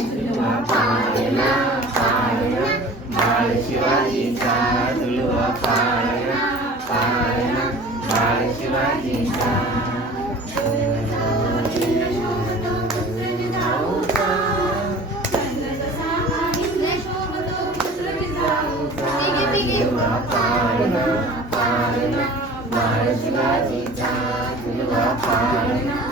झुलवा पाळणा पाळणा बाळ शिवाजीचा झुलवा पाळणा पाळणा बाळ शिवाजीचा झुलवा पाळणा पाळणा बाळ शिवाजीचा झुलवा पाळणा